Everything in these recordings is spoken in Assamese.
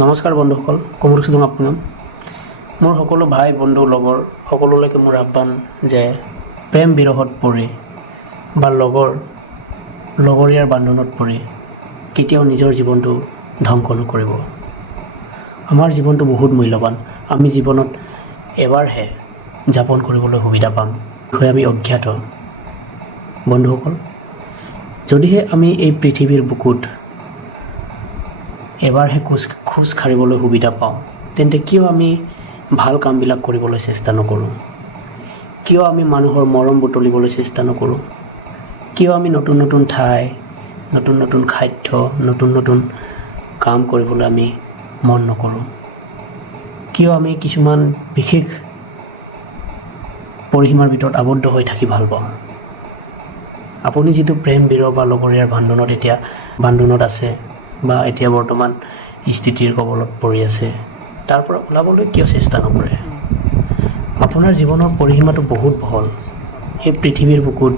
নমস্কাৰ বন্ধুসকল, কোমল সুদং আপোনাক মোৰ সকলো ভাই বন্ধু লগৰ সকলোলৈকে মোৰ আহ্বান যে প্ৰেম বিৰহত পৰি বা লগৰীয়াৰ বান্ধোনত পৰি কেতিয়াও নিজৰ জীৱনটো ধ্বংস নকৰিব। আমাৰ জীৱনটো বহুত মূল্যৱান। আমি জীৱনত এবাৰহে যাপন কৰিবলৈ সুবিধা পাম, বিষয়ে আমি অজ্ঞাত। বন্ধুসকল, যদিহে আমি এই পৃথিৱীৰ বুকুত এবাৰহে খোজ কাঢ়িবলৈ সুবিধা পাওঁ, তেন্তে কিয় আমি ভাল কামবিলাক কৰিবলৈ চেষ্টা নকৰোঁ? কিয় আমি মানুহৰ মৰম বুটলিবলৈ চেষ্টা নকৰোঁ? কিয় আমি নতুন নতুন ঠাই, নতুন নতুন খাদ্য, নতুন নতুন কাম কৰিবলৈ আমি মন নকৰোঁ? কিয় আমি কিছুমান বিশেষ পৰিসীমাৰ ভিতৰত আবদ্ধ হৈ থাকি ভাল পাওঁ? আপুনি যিটো প্ৰেম বিৰহ বা লগৰীয়াৰ বান্ধোনত আছে বা এতিয়া বৰ্তমান স্থিতিৰ কবলত পৰি আছে, তাৰ পৰা ওলাবলৈ কিয় চেষ্টা নকৰে? আপোনাৰ জীৱনৰ পৰিসীমাটো বহুত বহল। এই পৃথিৱীৰ বুকুত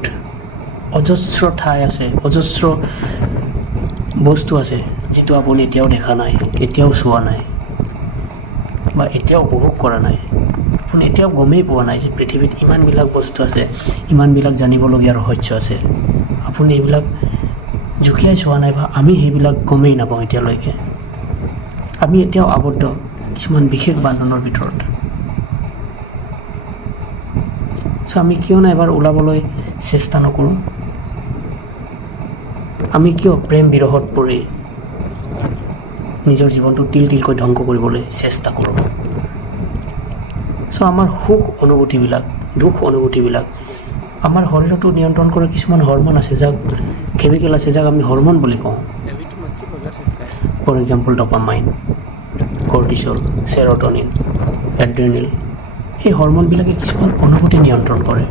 অজস্ৰ ঠাই আছে, অজস্ৰ বস্তু আছে যিটো আপুনি এতিয়াও দেখা নাই, এতিয়াও চোৱা নাই বা এতিয়াও উপভোগ কৰা নাই। আপুনি এতিয়াও গমেই পোৱা নাই যে পৃথিৱীত ইমানবিলাক বস্তু আছে, ইমানবিলাক জানিবলগীয়া ৰহস্য আছে। আপুনি এইবিলাক জুকিয়াই চোৱা নাই বা আমি সেইবিলাক গমেই নাপাওঁ এতিয়ালৈকে। আমি এতিয়াও আবদ্ধ কিছুমান বিশেষ বান্ধোনৰ ভিতৰত। আমি কিয় না এবাৰ ওলাবলৈ চেষ্টা নকৰোঁ? আমি কিয় প্ৰেম বিৰহত পৰি নিজৰ জীৱনটো তিল তিলকৈ ধ্বংস কৰিবলৈ চেষ্টা কৰোঁ? আমাৰ সুখ অনুভূতিবিলাক, দুখ অনুভূতিবিলাক, আমাৰ শৰীৰতো নিয়ন্ত্ৰণ কৰে কিছুমান হৰমন আছে, যাক কেমিকেল আছে, যাক আমি হৰমন বুলি কওঁ। For example dopamine, cortisol, serotonin, adrenal. সেই হৰমনবিলাকে কিছুমান অনুভূতি নিয়ন্ত্ৰণ কৰে।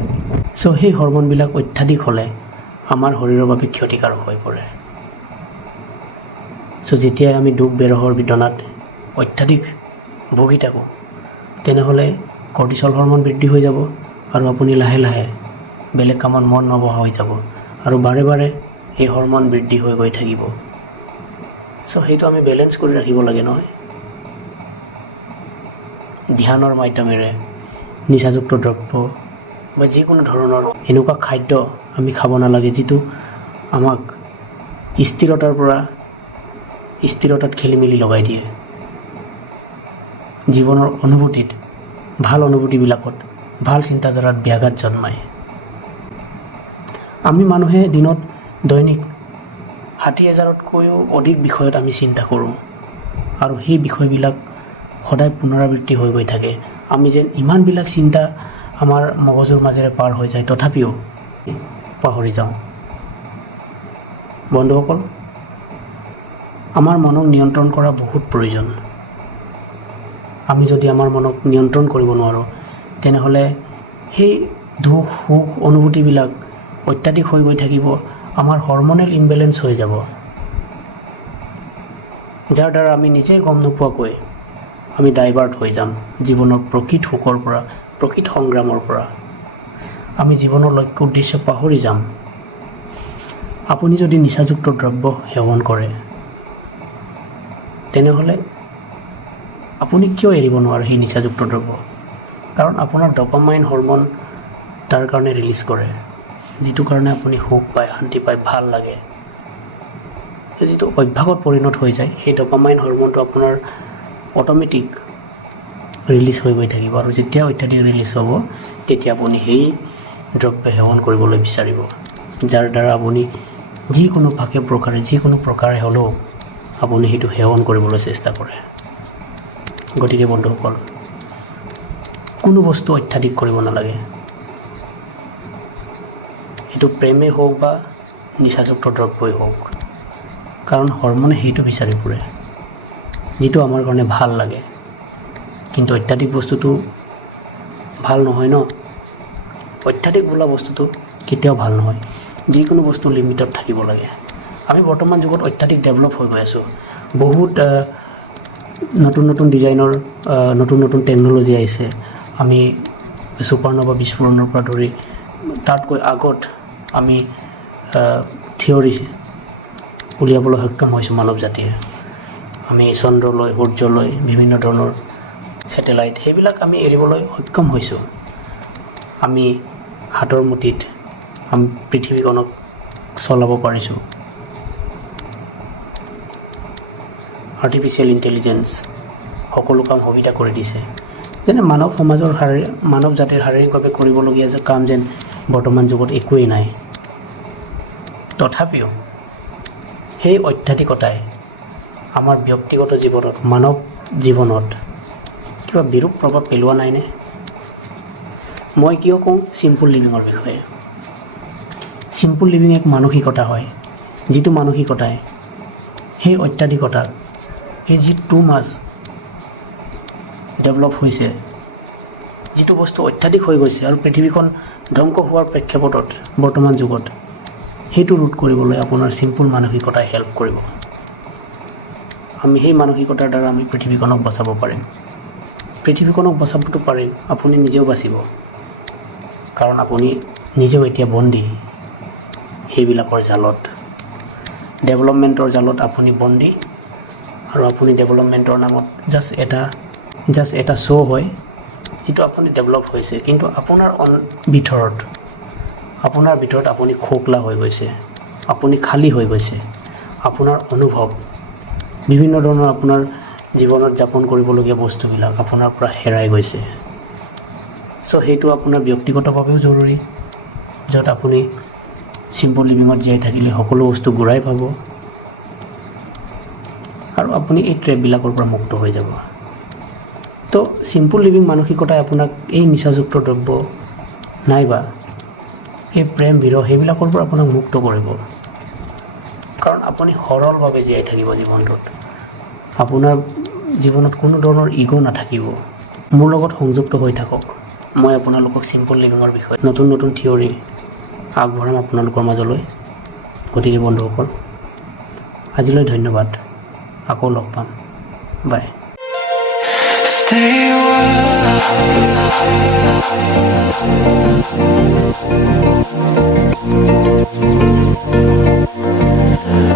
সেই হৰমনবিলাক অত্যাধিক হ'লে আমাৰ শৰীৰৰ বাবে ক্ষতিকাৰক হৈ পৰে। যেতিয়াই আমি দুখ বিৰহৰ বেদনাত অত্যাধিক ভুগি থাকোঁ, তেনেহ'লে কৰ্টিচল হৰমন বৃদ্ধি হৈ যাব আৰু আপুনি লাহে লাহে বেলেগ কামত মন নবহা হৈ যাব আৰু বাৰে বাৰে এই হৰমন বৃদ্ধি হৈ গৈ থাকিব। সেইটো আমি বেলেঞ্চ কৰি ৰাখিব লাগে নহয়। ধ্যানৰ মাধ্যমেৰে নিচাযুক্ত দ্ৰব্য বা যিকোনো ধৰণৰ এনেকুৱা খাদ্য আমি খাব নালাগে যিটো আমাক স্থিৰতাত খেলি মেলি লগাই দিয়ে। জীৱনৰ অনুভূতিত, ভাল অনুভূতিবিলাকত, ভাল চিন্তাধাৰাত ব্যাঘাত জন্মায়। আমি মানুহে দিনত দৈনিক 60,000তকৈও অধিক বিষয়ত আমি চিন্তা কৰোঁ আৰু সেই বিষয়বিলাক সদায় পুনৰাবৃত্তি হৈ গৈ থাকে। আমি যেন ইমানবিলাক চিন্তা আমাৰ মগজুৰ মাজেৰে পাৰ হৈ যায়, তথাপিও পাহৰি যাওঁ। বন্ধুসকল, আমাৰ মনক নিয়ন্ত্ৰণ কৰা বহুত প্ৰয়োজন। আমি যদি আমাৰ মনক নিয়ন্ত্ৰণ কৰিব নোৱাৰোঁ, তেনেহ'লে সেই দুখ সুখ অনুভূতিবিলাক অত্যাধিক হৈ গৈ থাকিব, আমাৰ হৰমনেল ইমবেলেঞ্চ হৈ যাব, যাৰ দ্বাৰা আমি নিজেই গম নোপোৱাকৈ আমি ডাইভাৰ্ট হৈ যাম জীৱনৰ প্ৰকৃত সুখৰ পৰা, প্ৰকৃত সংগ্ৰামৰ পৰা। আমি জীৱনৰ লক্ষ্য উদ্দেশ্য পাহৰি যাম। আপুনি যদি নিচাযুক্ত দ্ৰব্য সেৱন কৰে, তেনেহ'লে আপুনি কিয় এৰিব নোৱাৰে সেই নিচাযুক্ত দ্ৰব্য? কাৰণ আপোনাৰ ডপামাইন হৰমন তাৰ কাৰণে ৰিলিজ কৰে, যিটো কাৰণে আপুনি সুখ পায়, শান্তি পায়, ভাল লাগে। যিটো অভ্যাসত পৰিণত হৈ যায়, সেই ডপামাইন হৰমনটো আপোনাৰ অট'মেটিক ৰিলিজ হৈ গৈ থাকিব আৰু যেতিয়া অত্যাধিক ৰিলিজ হ'ব, তেতিয়া আপুনি সেই দ্ৰব্য সেৱন কৰিবলৈ বিচাৰিব, যাৰ দ্বাৰা আপুনি যিকোনো প্ৰকাৰে হ'লেও আপুনি সেইটো সেৱন কৰিবলৈ চেষ্টা কৰে। গতিকে বন্ধুসকল, কোনো বস্তু অত্যাধিক কৰিব নালাগে। সেইটো প্ৰেমেই হওক বা নিচাযুক্ত দ্ৰব্যই হওক, কাৰণ হৰমনে সেইটো বিচাৰি ফুৰে যিটো আমাৰ কাৰণে ভাল লাগে। কিন্তু অত্যাধিক বস্তুটো ভাল নহয় ন। অত্যাধিক বোলা বস্তুটো কেতিয়াও ভাল নহয়। যিকোনো বস্তু লিমিটত থাকিব লাগে। আমি বৰ্তমান যুগত অত্যাধিক ডেভেলপ হৈ গৈ আছোঁ। বহুত নতুন নতুন ডিজাইনৰ নতুন নতুন টেকন'লজি আহিছে। আমি ছুপাৰন'ভা বিস্ফোৰণৰ পৰা ধৰি তাতকৈ আগত আমি থিয়ৰী উলিয়াবলৈ সক্ষম হৈছোঁ মানৱ জাতিয়ে। আমি চন্দ্ৰলৈ, সূৰ্যলৈ, বিভিন্ন ধৰণৰ ছেটেলাইট সেইবিলাক আমি এৰিবলৈ সক্ষম হৈছোঁ। আমি হাতৰ মুঠিত আমি পৃথিৱীখনক চলাব পাৰিছোঁ। আৰ্টিফিচিয়েল ইণ্টেলিজেঞ্চ সকলো কাম সুবিধা কৰি দিছে। যেনে মানৱ জাতিৰ শাৰীৰিকভাৱে কৰিবলগীয়া যে কাম যেন বৰ্তমান যুগত একোৱেই নাই। তথাপিও সেই অত্যাধিকতাই আমাৰ ব্যক্তিগত জীৱনত, মানৱ জীৱনত কিবা বিৰূপ প্ৰভাৱ পেলোৱা নাইনে? মই কিয় কওঁ চিম্পল লিভিঙৰ বিষয়ে? চিম্পল লিভিং এক মানসিকতা হয়, যিটো মানসিকতাই সেই অত্যাধিকতাক, এই যি টু মাছ ডেভেলপ হৈছে, যিটো বস্তু অত্যাধিক হৈ গৈছে আৰু পৃথিৱীখন ধ্বংস হোৱাৰ প্ৰেক্ষাপটত বৰ্তমান যুগত, সেইটো ৰোধ কৰিবলৈ আপোনাৰ চিম্পল মানসিকতাই হেল্প কৰিব। আমি সেই মানসিকতাৰ দ্বাৰা আমি পৃথিৱীখনক বচাব পাৰিম। পৃথিৱীখনক বচাবতো পাৰিম, আপুনি নিজেও বাচিব। কাৰণ আপুনি নিজেও এতিয়া বন্দী সেইবিলাকৰ জালত, ডেভেলপমেণ্টৰ জালত আপুনি বন্দী। আৰু আপুনি ডেভেলপমেণ্টৰ নামত জাষ্ট এটা শ্ব' হয়, সেইটো আপুনি ডেভেলপ হৈছে, কিন্তু আপোনাৰ ভিতৰত আপুনি খোকলা হৈ গৈছে, আপুনি খালী হৈ গৈছে। আপোনাৰ অনুভৱ, বিভিন্ন ধৰণৰ আপোনাৰ জীৱনত যাপন কৰিবলগীয়া বস্তুবিলাক আপোনাৰ পৰা হেৰাই গৈছে। চ' সেইটো আপোনাৰ ব্যক্তিগতভাৱেও জৰুৰী, য'ত আপুনি চিম্পল লিভিঙত জীয়াই থাকিলে সকলো বস্তু ঘূৰাই পাব আৰু আপুনি এই ট্ৰেপবিলাকৰ পৰা মুক্ত হৈ যাব। তো চিম্পল লিভিং মানসিকতাই আপোনাক এই নিচাযুক্ত দ্ৰব্য নাইবা এই প্ৰেম বিৰহ সেইবিলাকৰ পৰা আপোনাক মুক্ত কৰিব। কাৰণ আপুনি সৰলভাৱে জীয়াই থাকিব জীৱনটোত। আপোনাৰ জীৱনত কোনো ধৰণৰ ইগ' নাথাকিব। মোৰ লগত সংযুক্ত হৈ থাকক। মই আপোনালোকক চিম্পল লিভিঙৰ বিষয়ে নতুন নতুন থিয়ৰী আগবঢ়াম আপোনালোকৰ মাজলৈ। গতিকে বন্ধুসকল, আজিলৈ ধন্যবাদ। আকৌ লগ পাম। বাই। Stay a while.